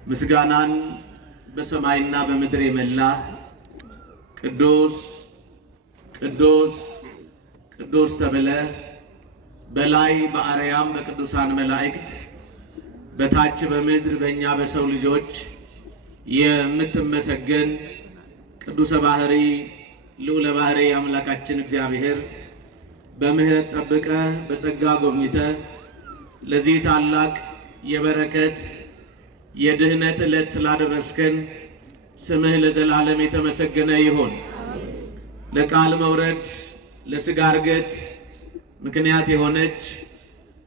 ምስጋናን በሰማይና በምድር የመላ ቅዱስ ቅዱስ ቅዱስ ተብለ በላይ በአርያም በቅዱሳን መላእክት በታች በምድር በእኛ በሰው ልጆች የምትመሰገን ቅዱሰ ባህሪ ልዑለ ባህሪ አምላካችን እግዚአብሔር በምህረት ጠብቀ በጸጋ ጎብኝተ ለዚህ ታላቅ የበረከት የድህነት ዕለት ስላደረስከን ስምህ ለዘላለም የተመሰገነ ይሁን። ለቃል መውረድ ለሥጋ እርገት ምክንያት የሆነች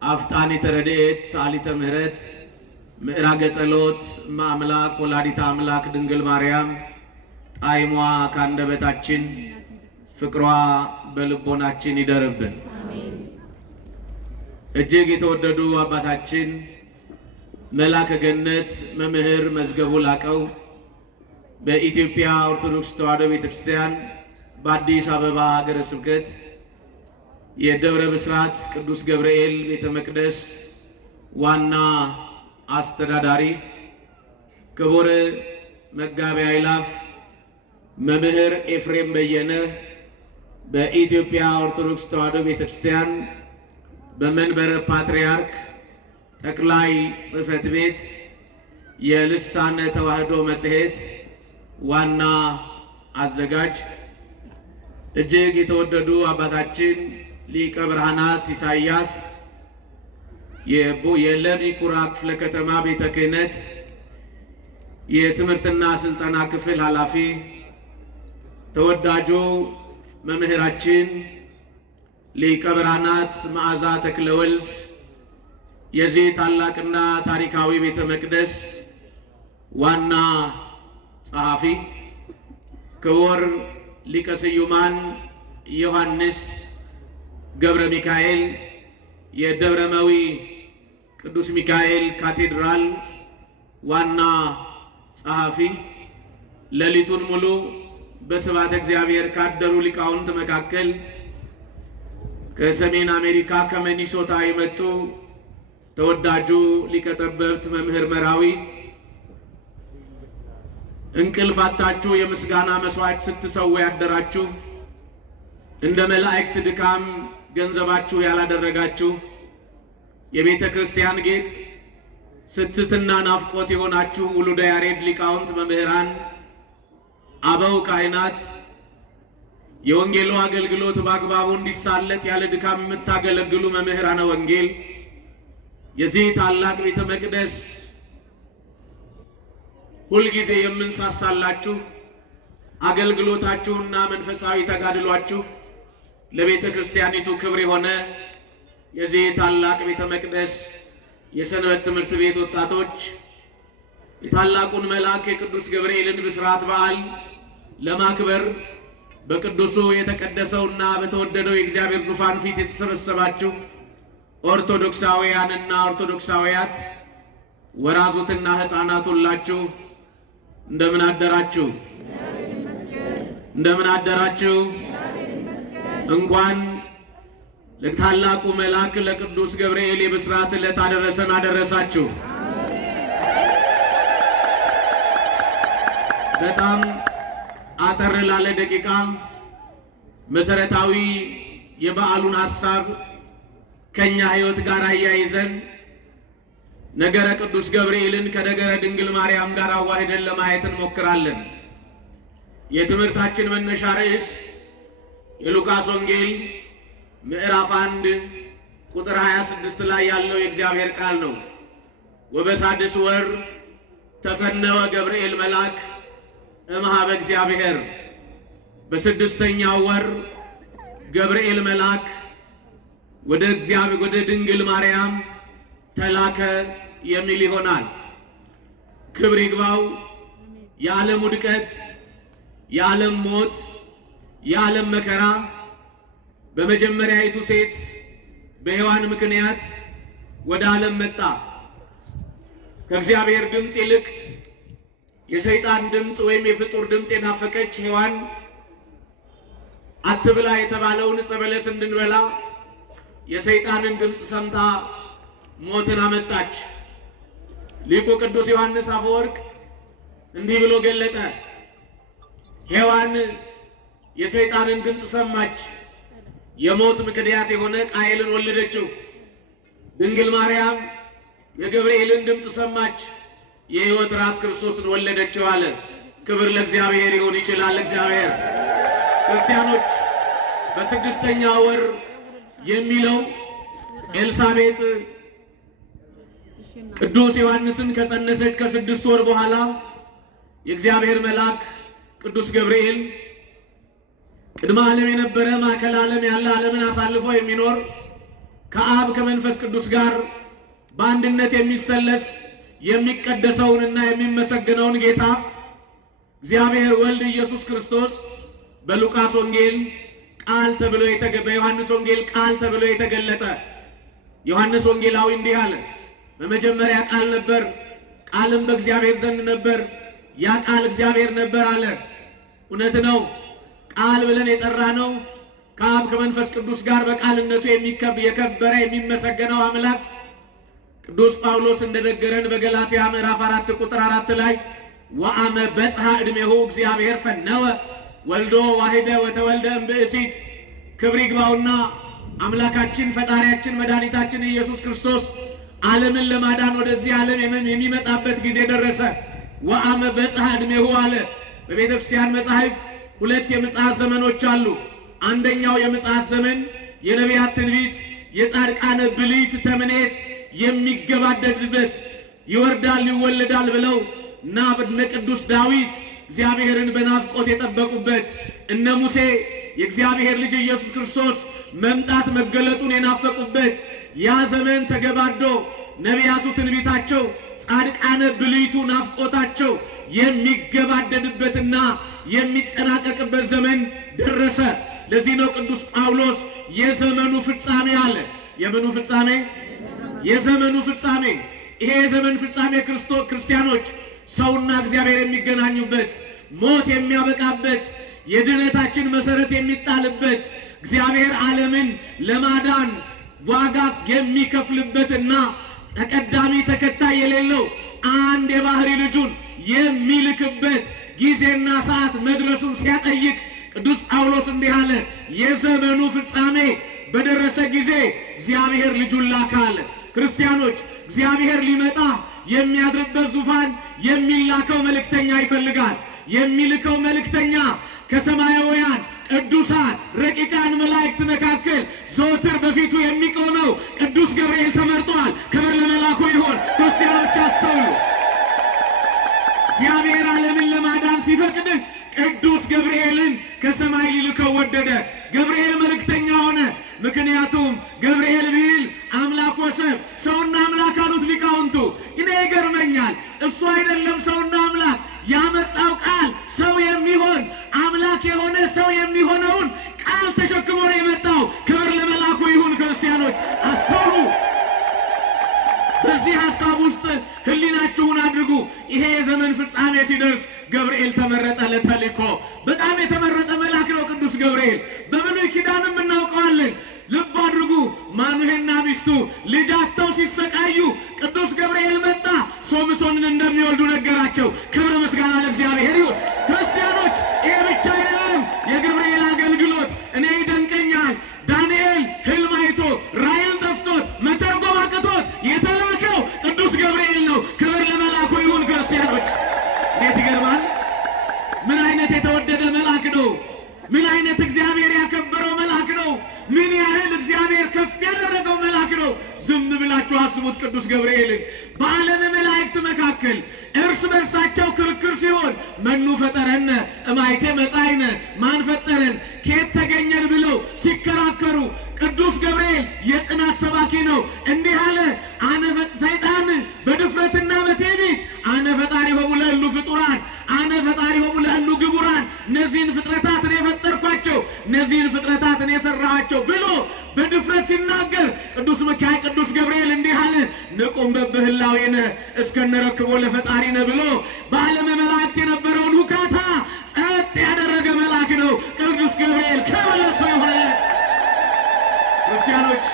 አፍጣኒተ ረድኤት ሰአሊተ ምሕረት ምዕራገ ጸሎት እመአምላክ ወላዲተ አምላክ ድንግል ማርያም ጣዕሟ ካንደበታችን ፍቅሯ በልቦናችን ይደርብን። እጅግ የተወደዱ አባታችን መላከ ገነት መምህር መዝገቡ ላቀው በኢትዮጵያ ኦርቶዶክስ ተዋሕዶ ቤተክርስቲያን በአዲስ አበባ ሀገረ ስብከት የደብረ ብስራት ቅዱስ ገብርኤል ቤተ መቅደስ ዋና አስተዳዳሪ፣ ክቡር መጋቤ አእላፍ መምህር ኤፍሬም በየነ በኢትዮጵያ ኦርቶዶክስ ተዋሕዶ ቤተክርስቲያን በመንበረ ፓትርያርክ ጠቅላይ ጽሕፈት ቤት የልሳነ ተዋሕዶ መጽሔት ዋና አዘጋጅ፣ እጅግ የተወደዱ አባታችን ሊቀ ብርሃናት ኢሳያስ የለሚ ኩራ ክፍለ ከተማ ቤተ ክህነት የትምህርትና ስልጠና ክፍል ኃላፊ፣ ተወዳጁ መምህራችን ሊቀ ብርሃናት መዓዛ ተክለወልድ የዚህ ታላቅና ታሪካዊ ቤተ መቅደስ ዋና ጸሐፊ፣ ክቡር ሊቀ ስዩማን ዮሐንስ ገብረ ሚካኤል የደብረመዊ ቅዱስ ሚካኤል ካቴድራል ዋና ጸሐፊ፣ ሌሊቱን ሙሉ በስብሐተ እግዚአብሔር ካደሩ ሊቃውንት መካከል ከሰሜን አሜሪካ ከሚኒሶታ የመጡ ተወዳጁ ሊቀ ጠበብት መምህር መራዊ እንቅልፍ አጥታችሁ የምስጋና መስዋዕት ስትሰዉ ያደራችሁ እንደ መላእክት ድካም ገንዘባችሁ ያላደረጋችሁ የቤተ ክርስቲያን ጌጥ ስትትና ናፍቆት የሆናችሁ ውሉደ ያሬድ ሊቃውንት መምህራን፣ አበው ካህናት፣ የወንጌሉ አገልግሎት በአግባቡ እንዲሳለጥ ያለ ድካም የምታገለግሉ መምህራነ ወንጌል፣ የዚህ ታላቅ ቤተ መቅደስ ሁልጊዜ የምንሳሳላችሁ አገልግሎታችሁና መንፈሳዊ ተጋድሏችሁ ለቤተ ክርስቲያኒቱ ክብር የሆነ የዚህ ታላቅ ቤተ መቅደስ የሰንበት ትምህርት ቤት ወጣቶች የታላቁን መልአክ የቅዱስ ገብርኤልን ብስራት በዓል ለማክበር በቅዱሱ የተቀደሰውና በተወደደው የእግዚአብሔር ዙፋን ፊት የተሰበሰባችሁ ኦርቶዶክሳውያንና ኦርቶዶክሳውያት ወራዙትና ሕፃናት ሁላችሁ እንደምን አደራችሁ? እንደምን አደራችሁ? እንኳን ለታላቁ መልአክ ለቅዱስ ገብርኤል የብስራት ዕለት አደረሰን አደረሳችሁ። በጣም አጠር ላለ ደቂቃ መሰረታዊ የበዓሉን ሐሳብ ከኛ ሕይወት ጋር አያይዘን ነገረ ቅዱስ ገብርኤልን ከነገረ ድንግል ማርያም ጋር አዋህደን ለማየት እንሞክራለን። የትምህርታችን መነሻ ርዕስ የሉቃስ ወንጌል ምዕራፍ 1 ቁጥር 26 ላይ ያለው የእግዚአብሔር ቃል ነው። ወበሳድስ ወር ተፈነወ ገብርኤል መልአክ እምኀበ እግዚአብሔር፣ በስድስተኛው ወር ገብርኤል መልአክ ወደ ድንግል ማርያም ተላከ የሚል ይሆናል። ክብር ይግባው። የዓለም ውድቀት፣ የዓለም ሞት፣ የዓለም መከራ በመጀመሪያይቱ ሴት በሔዋን ምክንያት ወደ ዓለም መጣ። ከእግዚአብሔር ድምፅ ይልቅ የሰይጣን ድምፅ ወይም የፍጡር ድምፅ የናፈቀች ሔዋን አትብላ የተባለውን ዕፀ በለስ እንድንበላ የሰይጣንን ድምፅ ሰምታ ሞትን አመጣች። ሊቁ ቅዱስ ዮሐንስ አፈወርቅ እንዲህ ብሎ ገለጠ። ሔዋን የሰይጣንን ድምፅ ሰማች፣ የሞት ምክንያት የሆነ ቃየልን ወለደችው። ድንግል ማርያም የገብርኤልን ድምፅ ሰማች፣ የሕይወት ራስ ክርስቶስን ወለደችው አለ። ክብር ለእግዚአብሔር ይሁን። ይችላል እግዚአብሔር። ክርስቲያኖች በስድስተኛ ወር የሚለው ኤልሳቤጥ ቅዱስ ዮሐንስን ከጸነሰች ከ6 ወር በኋላ የእግዚአብሔር መልአክ ቅዱስ ገብርኤል ቅድመ ዓለም የነበረ ማዕከል ዓለም ያለ ዓለምን አሳልፎ የሚኖር ከአብ ከመንፈስ ቅዱስ ጋር በአንድነት የሚሰለስ የሚቀደሰውንና የሚመሰገነውን ጌታ እግዚአብሔር ወልድ ኢየሱስ ክርስቶስ በሉቃስ ወንጌል ቃል ተብሎ በዮሐንስ ወንጌል ቃል ተብሎ የተገለጠ ዮሐንስ ወንጌላዊ እንዲህ አለ። በመጀመሪያ ቃል ነበር፣ ቃልም በእግዚአብሔር ዘንድ ነበር፣ ያ ቃል እግዚአብሔር ነበር አለ። እውነት ነው። ቃል ብለን የጠራነው ከአብ ከመንፈስ ቅዱስ ጋር በቃልነቱ የከበረ የሚመሰገነው አምላክ ቅዱስ ጳውሎስ እንደነገረን በገላትያ ምዕራፍ 4 ቁጥር 4 ላይ ወአመ በጽሐ ዕድሜሁ እግዚአብሔር ፈነወ ወልዶ ዋሂደ ወተወልደ እምብእሲት። ክብር ይግባውና አምላካችን ፈጣሪያችን መድኃኒታችን ኢየሱስ ክርስቶስ ዓለምን ለማዳን ወደዚህ ዓለም የሚመጣበት ጊዜ ደረሰ። ወአመ በጽሐ ዕድሜሁ አለ። በቤተ ክርስቲያን መጻሕፍት 2 የምጽአት ዘመኖች አሉ። አንደኛው የምጽአት ዘመን የነቢያት ትንቢት የጻድቃነ ብልይት ተምኔት የሚገባደድበት ይወርዳል ይወለዳል ብለው እና እነ ቅዱስ ዳዊት እግዚአብሔርን በናፍቆት የጠበቁበት እነ ሙሴ የእግዚአብሔር ልጅ ኢየሱስ ክርስቶስ መምጣት መገለጡን የናፈቁበት ያ ዘመን ተገባዶ ነቢያቱ ትንቢታቸው ጻድቃነ ብልይቱ ናፍቆታቸው የሚገባደድበትና የሚጠናቀቅበት ዘመን ደረሰ። ለዚህ ነው ቅዱስ ጳውሎስ የዘመኑ ፍጻሜ አለ። የምኑ ፍጻሜ? የዘመኑ ፍጻሜ። ይሄ የዘመን ፍጻሜ ክርስቲያኖች ሰውና እግዚአብሔር የሚገናኙበት፣ ሞት የሚያበቃበት፣ የድነታችን መሰረት የሚጣልበት፣ እግዚአብሔር ዓለምን ለማዳን ዋጋ የሚከፍልበትና ተቀዳሚ ተከታይ የሌለው አንድ የባህሪ ልጁን የሚልክበት ጊዜና ሰዓት መድረሱን ሲያጠይቅ ቅዱስ ጳውሎስ እንዲህ አለ። የዘመኑ ፍጻሜ በደረሰ ጊዜ እግዚአብሔር ልጁን ላከ አለ። ክርስቲያኖች እግዚአብሔር ሊመጣ የሚያድርበት ዙፋን የሚላከው መልእክተኛ ይፈልጋል። የሚልከው መልእክተኛ ከሰማያውያን ቅዱሳን ረቂቃን መላእክት መካከል ዘወትር በፊቱ የሚቆመው ቅዱስ ገብርኤል ተመርጧል። ክብር ለመላኩ ይሁን። ክርስቲያኖች አስተውሉ። እግዚአብሔር ዓለምን ለማዳን ሲፈቅድ ቅዱስ ገብርኤልን ከሰማይ ሊልከው ወደደ። ገብርኤል መልእክተኛ ሆነ። ምክንያቱም ገብርኤል ቢል አምላክ ወሰብ ሰውና አምላክ አሉት ሊቃውንቱ። እኔ ይገርመኛል። እሱ አይደለም ሰውና አምላክ ያመጣው ቃል ሰው የሚሆን አምላክ የሆነ ሰው የሚሆነውን ቃል ተሸክሞ ነው የመጣው። ክብር ለመላኩ ይሁን። ክርስቲያኖች አስተውሉ። በዚህ ሐሳብ ውስጥ ህሊናችሁን አድርጉ። ይሄ የዘመን ፍጻሜ ሲደርስ ገብርኤል ተመረጠ ለተልእኮ። በጣም የተመረጠ መልአክ ነው ቅዱስ ገብርኤል። በብሉይ ኪዳንም እናውቀዋለን። ልብ አድርጉ። ማኑሄና ሚስቱ ልጅ አጥተው ሲሰቃዩ ቅዱስ ገብርኤል መጣ። ሶምሶንን እንደሚወልዱ ነገራቸው። ክብር ምስጋና ለእግዚአብሔር ይሁን። ክርስቲያኖች ይሄ ብቻ አይደለም የገብርኤል አገልግሎት። እኔ ይደንቀኛል። ዳንኤል ህልም አይቶ ራእይን ጠፍቶት መተርጎም አቅቶት የተላከው ቅዱስ ገብርኤል ነው። ክብር ለመላኩ ይሁን። ክርስቲያኖች እንዴት ይገርማል! ምን አይነት የተወደደ መልአክ ነው! ምን አይነት እግዚአብሔር ያከበረው መልአክ ነው! ምን ያህል እግዚአብሔር ከፍ ያደረገው መልአክ ነው! ዝም ብላችሁ አስቡት። ቅዱስ ገብርኤልን በዓለም መላእክት መካከል እርስ በርሳቸው ክርክር ሲሆን መኑ ፈጠረነ እማይቴ መጻይነ፣ ማን ፈጠረን ከየት ተገኘን ብለው ሲከራከሩ ቅዱስ ገብርኤል የጽናት ሰባኪ ነው። እንዲህ አለ። ሰይጣን በድፍረትና በትዕቢት አነ ፈጣሪሆሙ ለእሉ ፍጡራን፣ አነ ፈጣሪሆሙ ለእሉ ግቡራን፣ እነዚህን ፍጥረታት እኔ የፈጠርኳቸው፣ እነዚህን ፍጥረታት እኔ የሰራኋቸው ብሎ በድፍረት ሲናገር ቅዱስ ሚካኤል ቅዱስ ገብርኤል እንዲህ አለ። ንቁም በብህላዌነ እስከነረክቦ ለፈጣሪነ ብሎ በዓለመ መላእክት የነበረውን ሁካታ ጸጥ ያደረገ መልአክ ነው ቅዱስ ገብርኤል። ክብር ለእሱ ይሁንለት። ክርስቲያኖች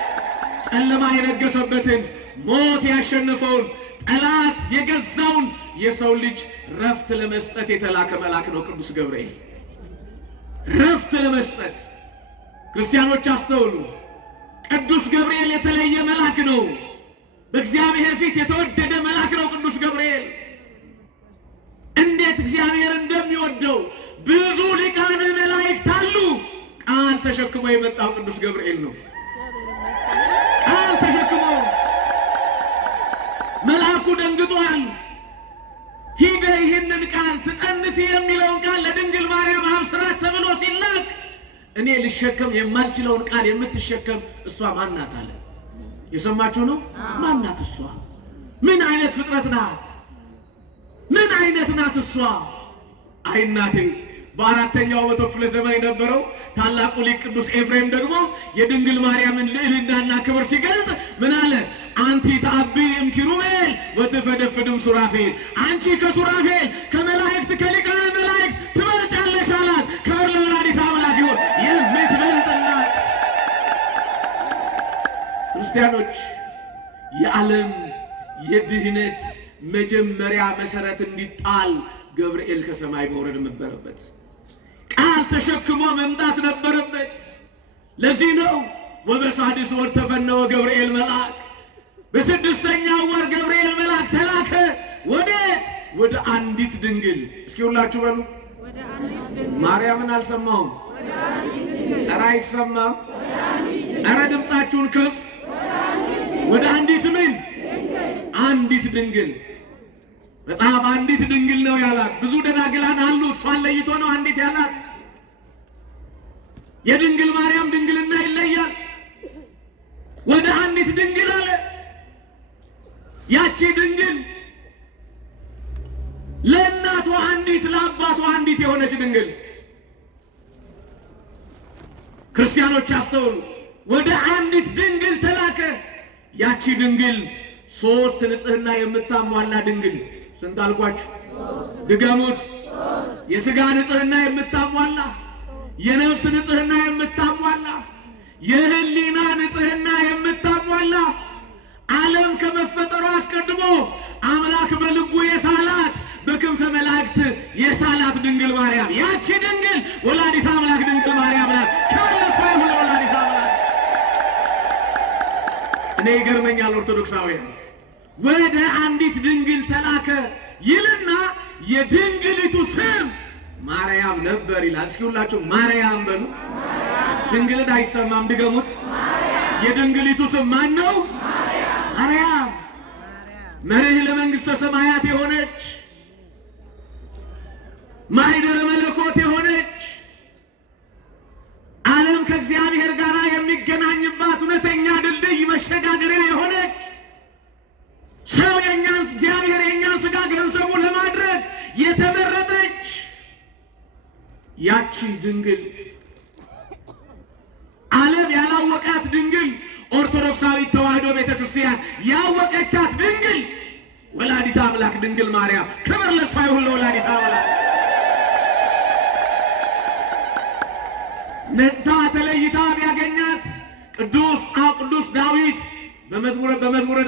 ጨለማ የነገሰበትን ሞት ያሸነፈውን ጠላት የገዛውን የሰው ልጅ ረፍት ለመስጠት የተላከ መልአክ ነው ቅዱስ ገብርኤል። ረፍት ለመስጠት ክርስቲያኖች አስተውሉ። ቅዱስ ገብርኤል የተለየ መልአክ ነው። በእግዚአብሔር ፊት የተወደደ መልአክ ነው ቅዱስ ገብርኤል። እንዴት እግዚአብሔር እንደሚወደው ብዙ ሊቃነ መላእክት አሉ። ቃል ተሸክሞ የመጣው ቅዱስ ገብርኤል ነው። ቃል ተሸክሞ መልአኩ ደንግጧል። ሂደ ይህንን ቃል ትጸንሲ የሚለውን ቃል ለድንግል ማርያም አብስራት ተብሎ ሲላክ እኔ ልሸከም የማልችለውን ቃል የምትሸከም እሷ ማናት አለ። የሰማችሁ ነው? ማናት እሷ? ምን አይነት ፍጥረት ናት? ምን አይነት ናት እሷ? አይ እናቴ፣ በአራተኛው መቶ ክፍለ ዘመን የነበረው ታላቁ ሊቅ ቅዱስ ኤፍሬም ደግሞ የድንግል ማርያምን ልዕልናና ክብር ሲገልጥ ምን አለ? አንቲ ተአብይ እምኪሩቤል ወትፈደፍድም ሱራፌል፣ አንቺ ከሱራፌል ከመላእክት ከሊቃነ መላእክት ትበልጫለሽ አላት። ክብር ለወላዲተ አምላክ ይሁን። የምትበልጥ ናት። ክርስቲያኖች፣ የዓለም የድህነት መጀመሪያ መሰረት እንዲጣል ገብርኤል ከሰማይ መውረድ ነበረበት። ቃል ተሸክሞ መምጣት ነበረበት። ለዚህ ነው ወበሳድስ ወር ተፈነወ ገብርኤል መልአክ፣ በስድስተኛው ወር ገብርኤል መልአክ ተላከ። ወዴት? ወደ አንዲት ድንግል። እስኪ ሁላችሁ በሉ ወደ አንዲት ድንግል። ማርያምን አልሰማሁም። ወደ አንዲት ድንግል። ኧረ አይሰማም። ወደ አንዲት ድንግል። ኧረ ድምጻችሁን ከፍ። ወደ አንዲት ምን? አንዲት ድንግል። መጽሐፍ አንዲት ድንግል ነው ያላት። ብዙ ደናግላን አሉ፣ እሷን ለይቶ ነው አንዲት ያላት። የድንግል ማርያም ድንግልና ይለያል። ወደ አንዲት ድንግል አለ። ያቺ ድንግል ለእናቷ አንዲት ለአባቷ አንዲት የሆነች ድንግል። ክርስቲያኖች አስተውሉ። ወደ አንዲት ድንግል ተላከ። ያቺ ድንግል ሶስት ንጽህና የምታሟላ ድንግል። ስንት አልኳችሁ? ድገሙት። የሥጋ ንጽህና የምታሟላ፣ የነፍስ ንጽህና የምታሟላ፣ የህሊና ንጽህና የምታሟላ፣ ዓለም ከመፈጠሩ አስቀድሞ አምላክ በልቡ የሳላት በክንፈ መላእክት የሳላት ድንግል ማርያም። ያቺ ድንግል ወላዲተ አምላክ ድንግል ማርያም ናት። ከለሷ ይሁን ወላዲተ አምላክ። እኔ ይገርመኛል ኦርቶዶክሳውያን፣ ወደ አንዲት ድንግል ተላከ ይልና የድንግሊቱ ስም ማርያም ነበር ይላል። እስኪ ሁላችሁ ማርያም በሉ። ድንግልን አይሰማም፣ ድገሙት። የድንግሊቱ ስም ማን ነው? ማርያም። መርህ ለመንግሥተ ሰማያት የሆነች ማኅደረ መለኮት የሆነች ዓለም ከእግዚአብሔር ጋር የሚገናኝባት እውነተኛ ድልድይ መሸጋገሪያ የሆነች ሰው የኛን እግዚአብሔር የኛን ሥጋ ገንዘቡ ለማድረግ የተመረጠች ያቺ ድንግል፣ ዓለም ያላወቃት ድንግል፣ ኦርቶዶክሳዊት ተዋሕዶ ቤተክርስቲያን ያወቀቻት ድንግል ወላዲተ አምላክ ድንግል ማርያም። ክብር ለእሷ ይሁን ለወላዲተ አምላክ። ነጽታ ተለይታ ቢያገኛት ቅዱስ ዳዊት በመዝሙረ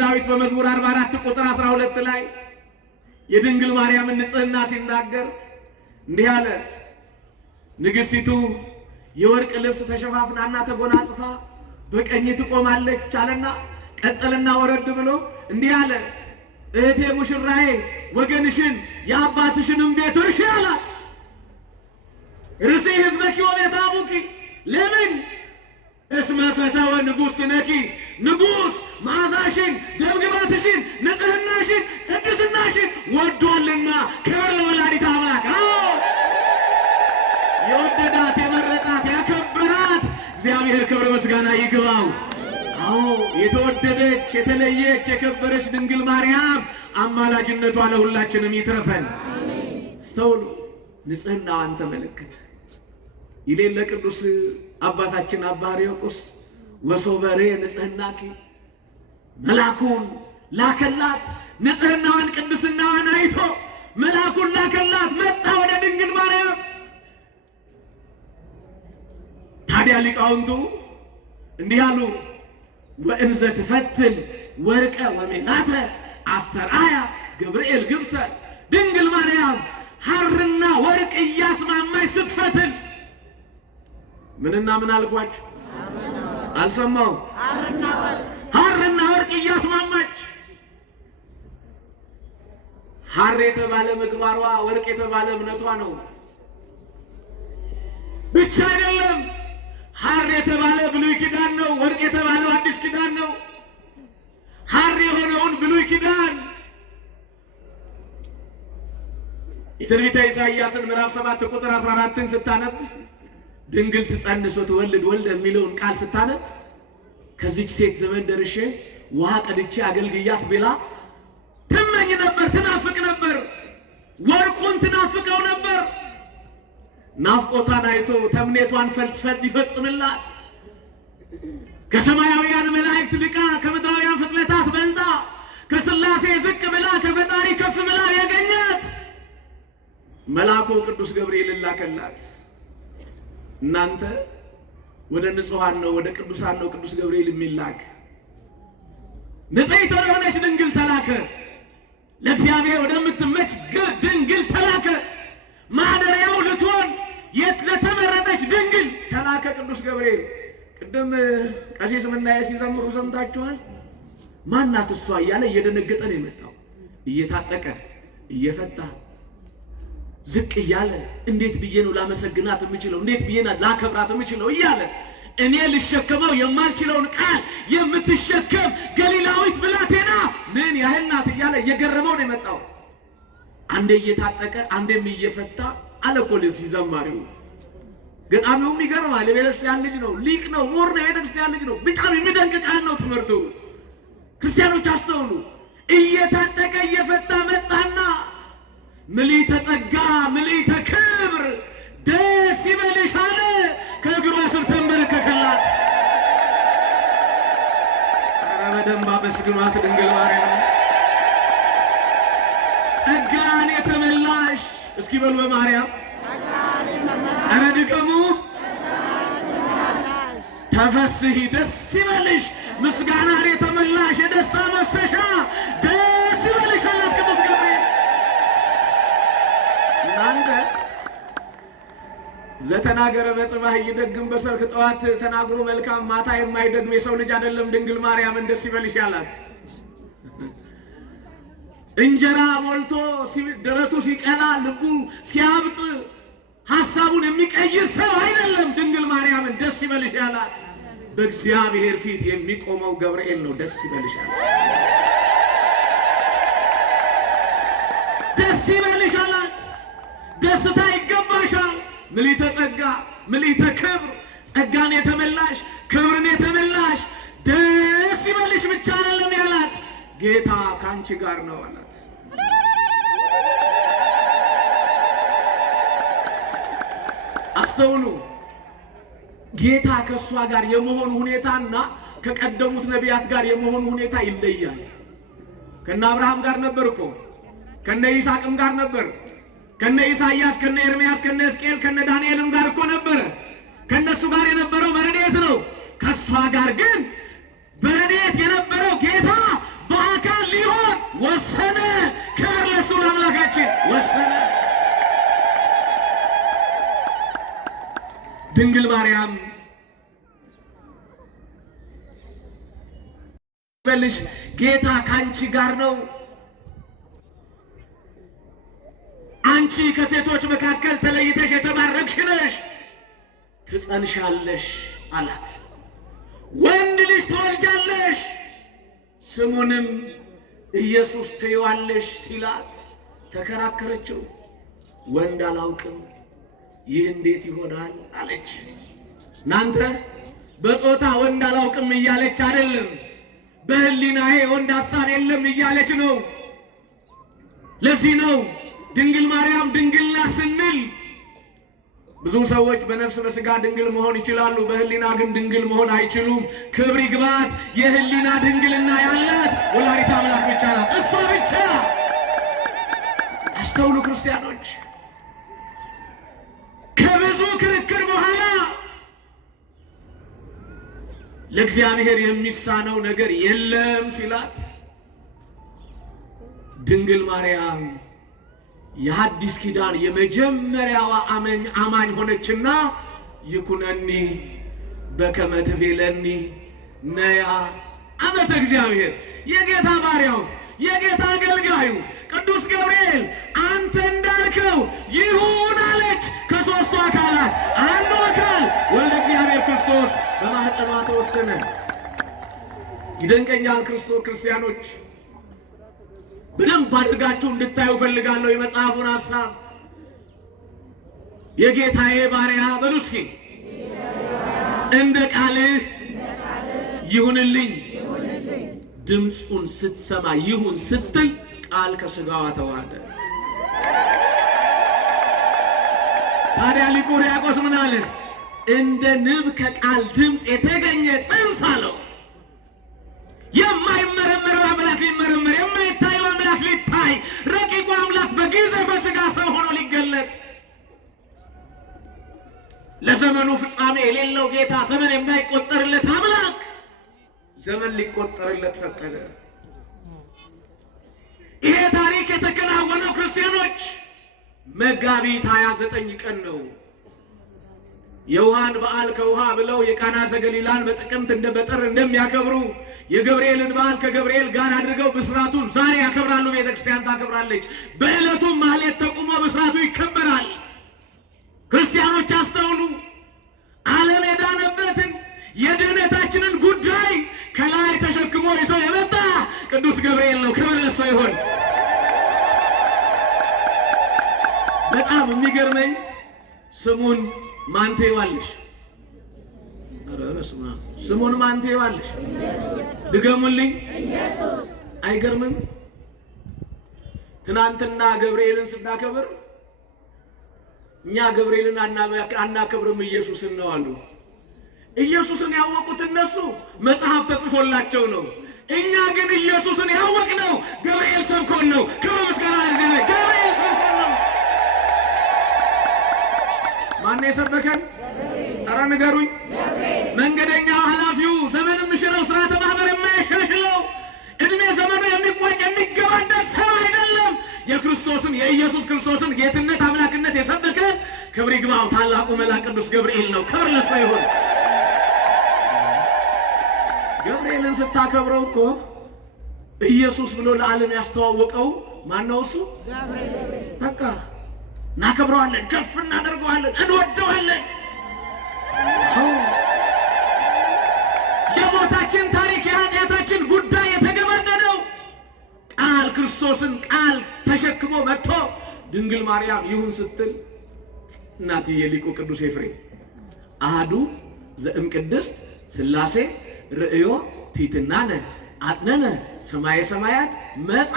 ዳዊት በመዝሙር 44 ቁጥር 12 ላይ የድንግል ማርያምን ንጽህና ሲናገር እንዲህ አለ። ንግሥቲቱ የወርቅ ልብስ ተሸፋፍናና ተጎናጽፋ በቀኝ ትቆማለች አለና ቀጠልና ወረድ ብሎ እንዲህ አለ። እህቴ ሙሽራዬ ወገንሽን የአባትሽንም ቤት እርሺ አላት። ርሲ ሕዝበኪ ወቤተ አቡኪ። ለምን? እስመ ፈተወ ንጉሥ ነኪ፣ ንጉሥ መዓዛሽን፣ ደምግባትሽን፣ ንጽህናሽን፣ ቅድስናሽን ወዷልና። ክብር ለወላዲተ አምላክ። የወደዳት የመረጣት ያከበራት እግዚአብሔር ክብር ምስጋና ይግባው። የተወደደች የተለየች የከበረች ድንግል ማርያም አማላጅነቷ ለሁላችንም ይትረፈን። አስተውሉ። ንጽህናዋን ተመለከተ። ይሌለ ቅዱስ አባታችን አባ ሕርያቆስ ወሶበሬ ንጽህናኪ፣ መልአኩን ላከላት። ንጽህናዋን ቅድስናዋን አይቶ መልአኩን ላከላት። መጣ ወደ ድንግል ማርያም። ታዲያ ሊቃውንቱ እንዲህ አሉ። ወእንዘ ትፈትል ወርቀ ወሜላተ አስተርአያ ገብርኤል ግብተ ድንግል ማርያም ሐርና ወርቅ እያስማማች ስትፈትን ምንና ምን አልኳችሁ? አልሰማው? ሐርና ወርቅ እያስማማች ሐር የተባለ ምግባሯ ወርቅ የተባለ እምነቷ ነው። ብቻ አይደለም፣ ሐር የተባለ ብሉይ ኪዳን ነው፣ ወርቅ የተባለው አዲስ ኪዳን ነው። ሐር የሆነውን ብሉይ ኪዳን የትንቢተ ኢሳይያስን ምዕራፍ 7 ቁጥር 14ን ስታነብ ድንግል ትጸንስ ወትወልድ ወልደ የሚለውን ቃል ስታነብ ከዚች ሴት ዘመን ደርሼ ውሃ ቀድቼ አገልግያት ብላ ትመኝ ነበር፣ ትናፍቅ ነበር፣ ወርቁን ትናፍቀው ነበር። ናፍቆቷን አይቶ ተምኔቷን ፈልስፈት ሊፈጽምላት ከሰማያውያን መላእክት ልቃ ከምድራውያን ፍጥረታት በልጣ ከሥላሴ ዝቅ ብላ ከፈጣሪ ከፍ ብላ ያገኛት መልአኩ ቅዱስ ገብርኤል ላከላት። እናንተ ወደ ንጹሃን ነው ወደ ቅዱሳን ነው ቅዱስ ገብርኤል የሚላክ። ንጽሕት ወደሆነች ድንግል ተላከ። ለእግዚአብሔር ወደምትመች ድንግል ተላከ። ማደሪያው ልትሆን ለተመረጠች ድንግል ተላከ ቅዱስ ገብርኤል። ቅድም ቀሲስ ምናየ ሲዘምሩ ሰምታችኋል። ማናት እሷ እያለ እየደነገጠ ነው የመጣው። እየታጠቀ እየፈታ ዝቅ እያለ እንዴት ብዬ ነው ላመሰግናት የምችለው? እንዴት ብዬ ነው ላከብራት የምችለው? እያለ እኔ ልሸከመው የማልችለውን ቃል የምትሸከም ገሊላዊት ብላቴና ምን ያህል ናት እያለ እየገረመው ነው የመጣው። አንዴ እየታጠቀ አንዴም እየፈታ አለቆል ሲዘማሪው። ገጣሚውም ይገርማል። የቤተክርስቲያን ልጅ ነው፣ ሊቅ ነው፣ ምሁር ነው፣ የቤተክርስቲያን ልጅ ነው። በጣም የሚደንቅ ቃል ነው ትምህርቱ። ክርስቲያኖች አስተውሉ። እየታጠቀ እየፈታ መጣና ምልዕተ ጸጋ ምልዕተ ክብር ደስ ይበልሽ አለ። ከእግሯ ስር ተንበረከከላት። ኧረ በደንብ አመስግኗት ድንግል ማርያም። ጸጋን የተመላሽ እስኪ በሉ በማርያም። ኧረ ድገሙ። ተፈስሒ ደስ ይበልሽ፣ ምስጋናን የተመላሽ የደስታ መፍሰሻ ደስ ይበልሽ አላት ቅዱስ ገብርኤል። እናንተ ዘተናገረ በጽባህ ይደግም በሰርክ ጠዋት ተናግሮ መልካም ማታ የማይደግም የሰው ልጅ አይደለም ድንግል ማርያምን ደስ ይበልሽ ያላት። እንጀራ ሞልቶ ደረቱ ሲቀላ ልቡ ሲያብጥ ሐሳቡን የሚቀይር ሰው አይደለም ድንግል ማርያምን ደስ ይበልሽ ያላት። በእግዚአብሔር ፊት የሚቆመው ገብርኤል ነው ደስ ይበልሽ ያላት። ደስ ይበልሽ አላት። ደስታ ይገባሻል። ምልዕተ ጸጋ ምልዕተ ክብር፣ ጸጋን የተመላሽ ክብርን የተመላሽ ደስ ይበልሽ ብቻ አይደለም ያላት፣ ጌታ ካንቺ ጋር ነው አላት። አስተውሉ። ጌታ ከሷ ጋር የመሆኑ ሁኔታና ከቀደሙት ነቢያት ጋር የመሆኑ ሁኔታ ይለያል። ከነ አብርሃም ጋር ነበር እኮ፣ ከነ ይስሐቅም ጋር ነበር፣ ከነ ኢሳይያስ ከነ ኤርምያስ ከነ ሕዝቅኤል ከነ ዳንኤልም ጋር እኮ ነበር። ከነሱ ጋር የነበረው በረድኤት ነው። ከሷ ጋር ግን በረድኤት የነበረው ጌታ በአካል ሊሆን ወሰነ። ክብር ለእሱ ለአምላካችን ወሰነ። ድንግል ማርያም በልሽ ጌታ ካንቺ ጋር ነው፣ አንቺ ከሴቶች መካከል ተለይተሽ የተባረክሽ ነሽ፣ ትጸንሻለሽ አላት። ወንድ ልጅ ትወልጃለሽ፣ ስሙንም ኢየሱስ ትይዋለሽ ሲላት ተከራከረችው። ወንድ አላውቅም ይህ እንዴት ይሆናል አለች። እናንተ በጾታ ወንድ አላውቅም እያለች አይደለም፣ በህሊናዬ ወንድ ሐሳብ የለም እያለች ነው። ለዚህ ነው ድንግል ማርያም ድንግልና ስንል ብዙ ሰዎች በነፍስ በስጋ ድንግል መሆን ይችላሉ፣ በህሊና ግን ድንግል መሆን አይችሉም። ክብር ይግባት። የህሊና ድንግልና ያላት ወላዲተ አምላክ ብቻ ናት፣ እሷ ብቻ። አስተውሉ ክርስቲያኖች። ከብዙ ክርክር በኋላ ለእግዚአብሔር የሚሳነው ነገር የለም ሲላት ድንግል ማርያም የሐዲስ ኪዳን የመጀመሪያዋ አማኝ ሆነችና ይኩነኒ በከመ ትቤለኒ ነያ አመተ እግዚአብሔር የጌታ ባሪያው የጌታ አገልጋዩ ቅዱስ ገብርኤል አንተ እንዳልከው ይሁን አለች። ከሦስቱ አካላት አንዱ አካል ወልደ እግዚአብሔር ክርስቶስ በማኅፀኗ ተወሰነ። ይደንቀኛል ክርስቲያኖች በደንብ አድርጋችሁ እንድታዩ ፈልጋለሁ የመጽሐፉን ሐሳብ። የጌታዬ ባሪያ በሉ እስኪ እንደ ቃልህ ይሁንልኝ። ድምፁን ስትሰማ ይሁን ስትል ቃል ከሥጋዋ ተዋሃደ። ታዲያ ሊቁ ሕርያቆስ ምን አለ? እንደ ንብ ከቃል ድምፅ የተገኘ ጽንስ አለው። የማይመረመረው አምላክ ሊመረመር፣ የማይታየው አምላክ ሊታይ፣ ረቂቁ አምላክ በግዘፈ ሥጋ ሰው ሆኖ ሊገለጥ፣ ለዘመኑ ፍጻሜ የሌለው ጌታ፣ ዘመን የማይቆጠርለት አምላክ ዘመን ሊቆጠርለት ፈቀደ። ይሄ ታሪክ የተከናወነው ክርስቲያኖች መጋቢት 29 ቀን ነው። የውሃን በዓል ከውሃ ብለው የቃና ዘገሊላን በጥቅምት በጥር እንደሚያከብሩ የገብርኤልን በዓል ከገብርኤል ጋር አድርገው ብስራቱን ዛሬ ያከብራሉ። ቤተክርስቲያን ታከብራለች። በዕለቱ ማህሌት ተቁሞ ብስራቱ ይከበራል። ክርስቲያኖች አስተውሉ። ዓለም የዳነበትን የድህነታችንን ጉዳይ ከላይ ተሸክሞ ይዞ የመጣ ቅዱስ ገብርኤል ነው። ክብር ለእሱ ይሁን። በጣም የሚገርመኝ ስሙን ማን ትይዋለሽ? ኧረ በስመ አብ። ስሙን ማን ትይዋለሽ? ድገሙልኝ። አይገርምም? ትናንትና ገብርኤልን ስናከብር እኛ ገብርኤልን አናከብርም ኢየሱስን ነው አሉ። ኢየሱስን ያወቁት እነሱ መጽሐፍ ተጽፎላቸው ነው። እኛ ግን ኢየሱስን ያወቅነው ገብርኤል ሰብኮን ነው። ክብር ምስጋና ለእግዚአብሔር። ገብርኤል ሰብኮን ነው። ማን የሰበከን? ኧረ ንገሩኝ። መንገደኛው ኃላፊው ዘመንም ምሽረው ስርዓተ ማህበር የማያሻሽለው እድሜ ዘመኑ የሚቋጭ የሚገባደር ሰው አይደለም። የክርስቶስን የኢየሱስ ክርስቶስን ጌትነት አምላክነት የሰበከ ክብር ይግባው ታላቁ መልአክ ቅዱስ ገብርኤል ነው። ክብር ለእሱ ይሁን። ገብርኤልን ስታከብረው እኮ ኢየሱስ ብሎ ለዓለም ያስተዋወቀው ማን ነው? እሱ በቃ እናከብረዋለን፣ ከፍ እናደርገዋለን፣ እንወደዋለን። የሞታችን ታሪክ የኃጢአታችን ጉዳይ የተገባደደው ቃል ክርስቶስን ቃል ተሸክሞ መጥቶ ድንግል ማርያም ይሁን ስትል እናትዬ ሊቁ ቅዱስ ኤፍሬም አሐዱ ዘእምቅድስት ሥላሴ ርእዮ ቲትናነ አጽነነ ሰማየ ሰማያት መጻ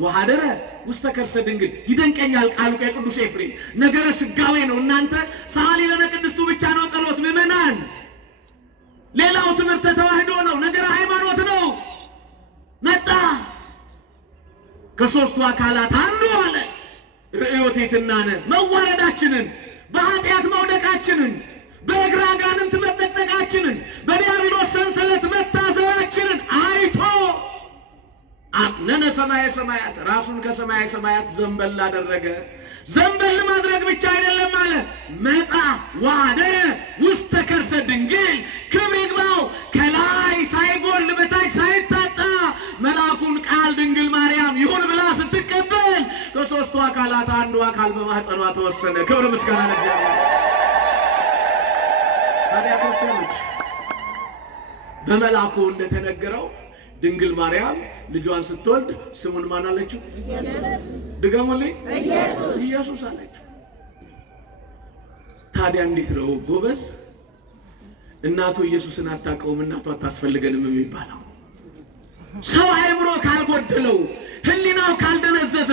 ወሐደረ ውስተ ከርሰ ድንግል። ይደንቀኛል ቃሉ የቅዱስ ኤፍሬም። ነገረ ስጋዌ ነው። እናንተ ሰዓሊ ለነ ቅድስቱ ብቻ ነው ጸሎት ምእመናን። ሌላው ትምህርተ ተዋህዶ ነው። ነገረ ሃይማኖት ነው። መጣ ከሦስቱ አካላት አንዱ አለ። ርእዮ ቲትናነ መዋረዳችንን፣ በኃጢአት መውደቃችንን፣ በእግረ አጋንንት መጠቅጠቃችንን፣ በዲያብሎስ ሰንሰለት መታሰራችንን አይቶ አጽነነ ሰማየ ሰማያት ራሱን ከሰማየ ሰማያት ዘንበል አደረገ። ዘንበል ማድረግ ብቻ አይደለም አለ። መጻ ወሐደረ ውስተ ከርሰ ድንግል። ክብር ይግባው ከላይ ሳይጎል በታች ሳይታጣ መልአኩን ቃል ድንግል ማርያም ይሁን ብላ ስትቀበል ከሦስቱ አካላት አንዱ አካል በማኅፀኗ ተወሰነ። ክብር ምስጋና ለእግዚአብሔር። ታዲያ ክርስቲያኖች በመልአኩ እንደተነገረው ድንግል ማርያም ልጇን ስትወልድ ስሙን ማን አለችው? ድገሙልኝ። ኢየሱስ አለችው። ታዲያ እንዴት ነው ጎበዝ እናቱ ኢየሱስን አታውቀውም እናቱ አታስፈልገንም የሚባለው? ሰው አእምሮ ካልጎደለው፣ ሕሊናው ካልደነዘዘ፣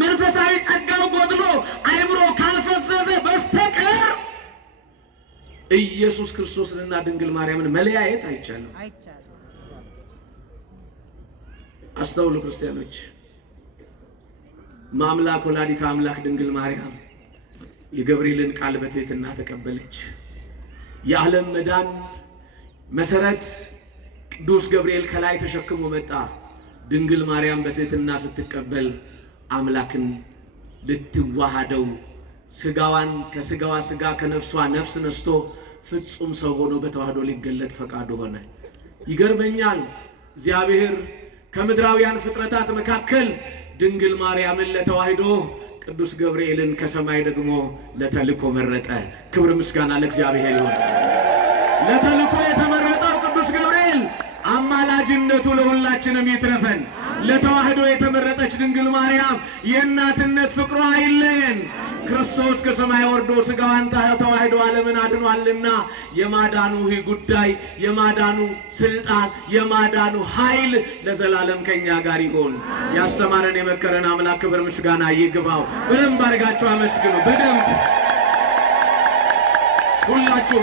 መንፈሳዊ ጸጋው ጎድሎ አእምሮ ካልፈዘዘ በስተቀር ኢየሱስ ክርስቶስንና ድንግል ማርያምን መለያየት አይቻልም። አስተውሉ ክርስቲያኖች። ማምላክ ወላዲተ አምላክ ድንግል ማርያም የገብርኤልን ቃል በትሕትና ተቀበለች። የዓለም መዳን መሰረት ቅዱስ ገብርኤል ከላይ ተሸክሞ መጣ። ድንግል ማርያም በትህትና ስትቀበል አምላክን ልትዋሃደው ስጋዋን ከስጋዋ ስጋ ከነፍሷ ነፍስ ነስቶ ፍጹም ሰው ሆኖ በተዋህዶ ሊገለጥ ፈቃዱ ሆነ። ይገርመኛል። እግዚአብሔር ከምድራውያን ፍጥረታት መካከል ድንግል ማርያምን ለተዋህዶ ቅዱስ ገብርኤልን ከሰማይ ደግሞ ለተልኮ መረጠ። ክብር ምስጋና ለእግዚአብሔር ይሁን። ለተልኮ የተመረጠው ቅዱስ ገብርኤል አማላጅነቱ ለሁላችንም ይትረፈን። ለተዋህዶ የተመረጠች ድንግል ማርያም የእናትነት ፍቅሯ አይለየን። ክርስቶስ ከሰማይ ወርዶ ስጋዋን ተዋህዶ ዓለምን አድኗልና የማዳኑ ጉዳይ፣ የማዳኑ ስልጣን፣ የማዳኑ ኃይል ለዘላለም ከኛ ጋር ይሁን። ያስተማረን የመከረን አምላክ ክብር ምስጋና ይግባው። በደንብ አድርጋችሁ አመስግኑ። በደንብ ሁላችሁ